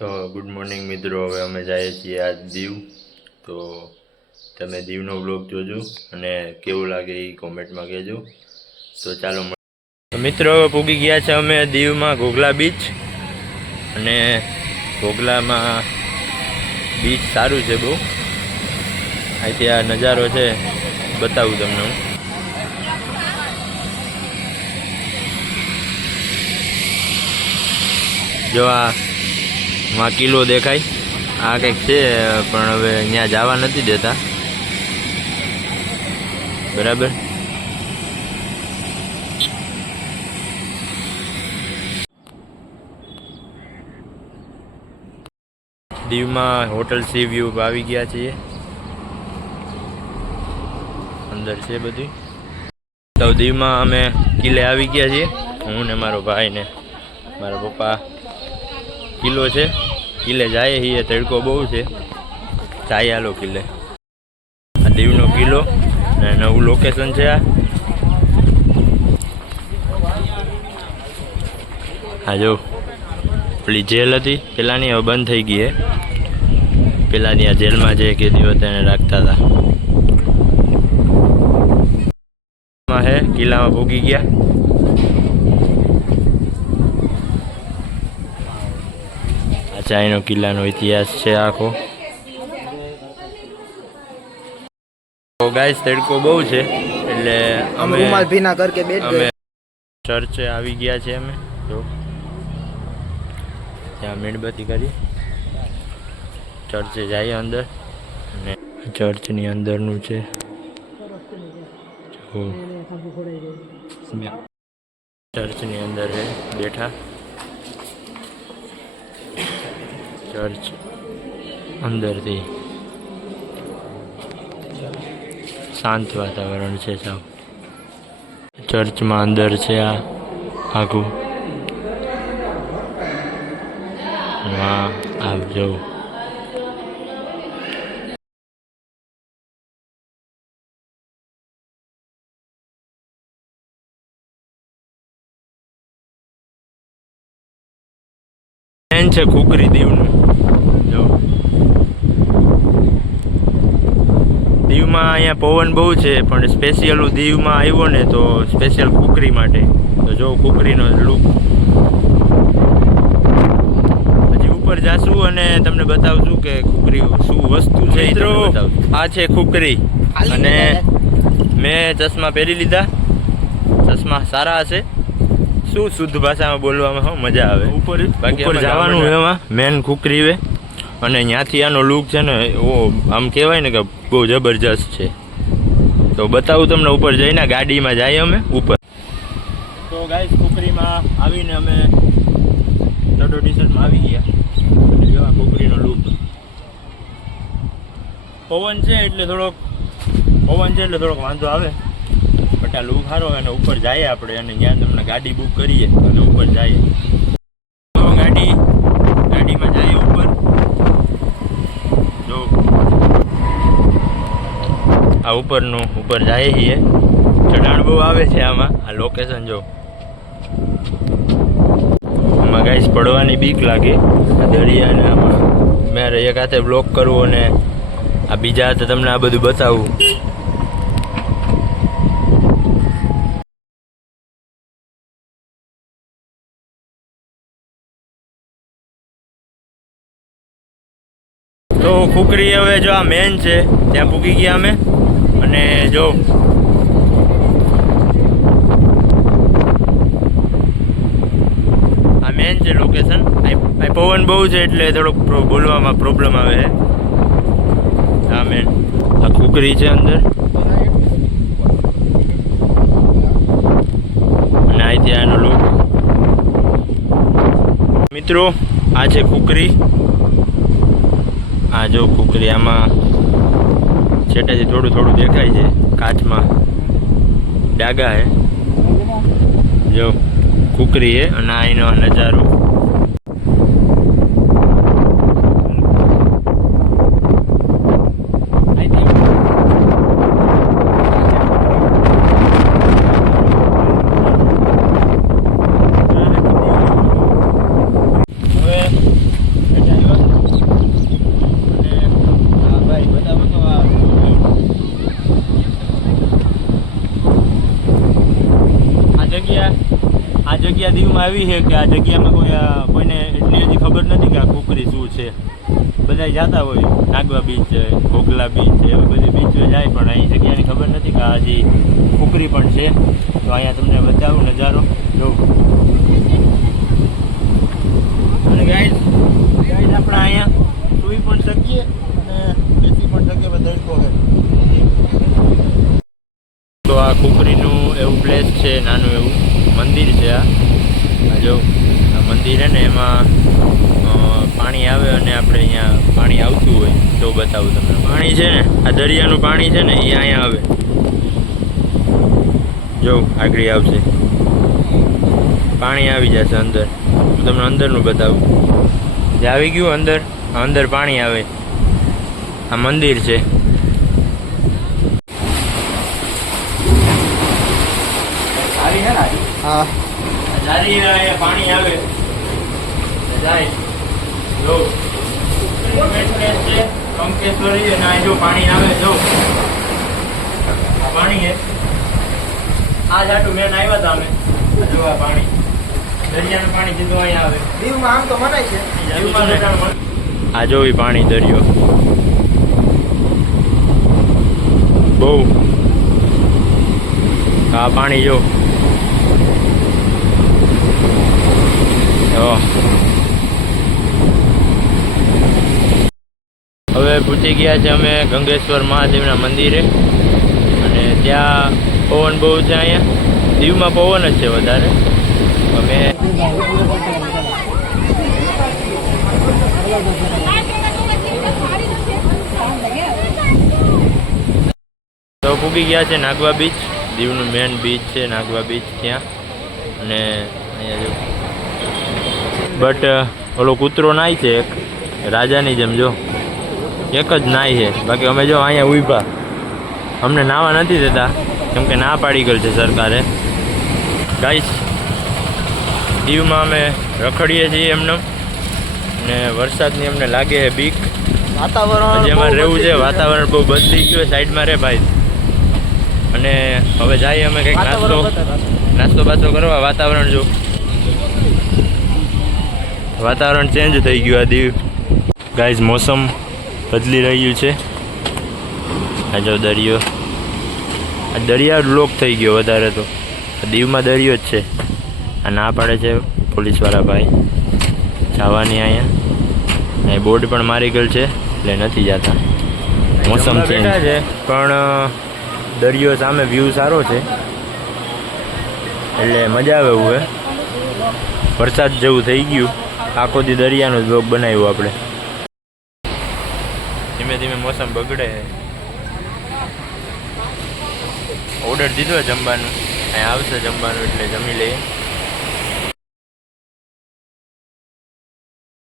તો good morning મિત્રો, હવે અમે જઈએ છીએ આજ દીવ. તો તમે દીવનો વ્લોગ જોજો અને કેવું લાગે એ કોમેન્ટમાં કહેજો. તો ચાલો મિત્રો, પૂગી ગયા છે અમે દીવમાં ઘોઘલા બીચ. અને ઘોઘલામાં બીચ સારું છે બહુ. અહીંથી આ નજારો છે, બતાવું તમને હું. જો આ કિલ્લો દેખાય, આ કંઈક છે પણ હવે ત્યાં જવા નથી દેતા, બરાબર. દીવમાં હોટલ સી વ્યૂ આવી ગયા છીએ, અંદર છે બધું. તો દીવમાં અમે કિલ્લે આવી ગયા છીએ, હું ને મારો ભાઈ ને મારા પપ્પા. કિલ્લો છે, કિલ્લે જાય છીએ, તડકો બહુ છે, જાય હાલો કિલ્લે. આ દીવનો કિલ્લો ને નવું લોકેશન છે. આ જો પેલી જેલ હતી પેલાની, હવે બંધ થઈ ગઈ. પેલાની આ જેલમાં જે કેદીઓ તેને રાખતા હતા. હે કિલ્લામાં ભોગી ગયા. આ ચાઈનો કિલ્લાનો ઇતિહાસ છે આખો. તો ગાઈસ તડકો બહુ છે એટલે અમે ચર્ચે આવી ગયા છે. અમે જો ત્યાં મીણબત્તી કરી ચર્ચે જઈએ અંદર, અને ચર્ચની અંદરનું છે. ચર્ચની અંદર છે બેઠા. ચર્ચ અંદરથી શાંત વાતાવરણ છે સાવ. ચર્ચમાં અંદર છે આ આખું. આવજો. મેન છે ખુકરી દીવનું. જો દીવમાં અહીંયા પવન બહુ છે, પણ સ્પેશિયલ દીવમાં આવ્યો ને તો સ્પેશિયલ ખુકરી માટે. તો જો ખુકરીનો લુક. હજી ઉપર જાશું અને તમને બતાવશું કે ખુકરી શું વસ્તુ છે. મિત્રો આ છે ખુકરી, અને મેં ચશ્મા પહેરી લીધા. ચશ્મા સારા હશે. શું શુદ્ધ ભાષામાં બોલવામાં મજા આવે. ઉપર જવાનું એમાં મેન ખુકરી વે, અને ત્યાંથી આનો લુક છે ને એવો આમ કહેવાય ને કે બહુ જબરજસ્ત છે. તો બતાવું તમને ઉપર જઈને. ગાડીમાં જઈએ અમે ઉપર. તો ગાઈસ ખુકરીમાં આવીને અમે ચડો ટીશર્ટમાં આવી ગયા. જોવા ખુકરીનો લુક. પવન છે એટલે થોડોક વાંધો આવે, બટ આ લુક સારો. અને ઉપર જઈએ આપણે, અને ત્યાં તમને ગાડી બુક કરીએ અને ઉપર જઈએ. તો ગાડીમાં જઈએ ઉપર. જો આ ઉપર જઈએ છીએ. ચઢાણ બહુ આવે છે આમાં. આ લોકેશન જો, આમાં ગાઈસ પડવાની બીક લાગે. દરિયાને આમાં મારે એક હાથે બ્લોક કરવો અને આ બીજા હાથે તમને આ બધું બતાવવું. તો ખુકરી હવે જો આ મેન છે ત્યાં પૂકી ગયા અમે. અને જો આ મેન છે લોકેશન. આ પવન બહુ છે એટલે થોડોક બોલવામાં પ્રોબ્લેમ આવે છે. આ મેન આ ખુકરી છે અંદર, અને અહીંથી આનો લુક. મિત્રો આ છે ખુકરી. આ જો ખુકરી, આમાં છેટેથી થોડું દેખાય છે. કાચમાં ડાગા હે. જો ખુકરી હે, અને અહીંનો નજારો. હવે દીવમાં આવી છે કે આ જગ્યામાં કોઈને એટલી હજી ખબર નથી કે આ કુકરી શું છે. બધા જતા હોય નાગવા બીચ છે, ઘોઘલા બીચ છે, એવી બધી બીચો જાય પણ અહીં જગ્યાની ખબર નથી કે આ હજી કુકરી પણ છે. તો અહીંયા તમને બતાવું નજારો જો. અને ગાઈસ આપણે અહીંયા સુઈ પણ શકીએ અને બેસી પણ શકીએ. તડકો છે તો આ કુકરીનું એવું પ્લેસ છે, નાનું એવું મંદિર છે. આ જો આ મંદિર છે ને એમાં પાણી આવે અને આપણે અહીંયા પાણી આવતું હોય તો બતાવું તમને. પાણી છે ને આ દરિયાનું પાણી છે ને એ અહીંયા આવે જો આગળ આવશે પાણી આવી જશે અંદર. હું તમને અંદરનું બતાવું. જે આવી ગયું અંદર પાણી આવે. આ મંદિર છે. હા પાણી આવે જાય જો કંકેશ્વરી અને આ જો પાણી આવે જો આ પાણી છે. આ જાટું મેન આવ્યા હતા અમે જો આ પાણી દરિયાનું પાણી સીધું અહીંયા આવે. દીવમાં આમ તો મનાય છે. આ જો ઈ પાણી દરિયો બહુ. આ પાણી જો હવે પૂછી ગયા છે અમે ગંગેશ્વર મહાદેવના મંદિરે અને ત્યાં પવન બહુ છે. અહીંયા દીવમાં પવન જ છે વધારે. અમે તો પૂગી ગયા છે નાગવા બીચ. દીવનું મેન બીચ છે નાગવા બીચ ત્યાં. અને અહીંયા જો બટ ઓલો કૂતરો નાય છે એક રાજાની જેમ જો એક જ નાય છે. બાકી અમે જો અહીંયા ઊભા અમને નાવા નથી દેતા કેમ કે ના પાડી ગયેલ છે સરકારે. ગાઈસ દીવમાં અમે રખડીએ છીએ એમને ને વરસાદની અમને લાગે છે બીક. વાતાવરણ જેમાં રહેવું છે વાતાવરણ બહુ બદલી ગયું. સાઈડમાં રે ભાઈ. અને હવે જઈએ અમે કંઈક નાસ્તો બાસ્તો કરવા. વાતાવરણ જો વાતાવરણ ચેન્જ થઈ ગયું આ દીવ. ગાઈઝ મોસમ બદલી રહ્યું છે. આ જો દરિયો. આ દરિયા લોક થઈ ગયો વધારે તો. દીવમાં દરિયો જ છે. આ ના પાડે છે પોલીસવાળા ભાઈ જવાની. અહીંયા બોર્ડ પણ મારી ગયેલ છે એટલે નથી જતા. મોસમ ચેન્જ છે પણ દરિયો સામે વ્યૂ સારો છે એટલે મજા આવે એવું છે. વરસાદ જેવું થઈ ગયું. આખો દી દરિયાનો જ બ્લોગ બનાવ્યો આપણે. ધીમે ધીમે મોસમ બગડે. ઓર્ડર દીધો જમવાનું. અહીંયા આવશે જમવાનું એટલે જમી લઈએ.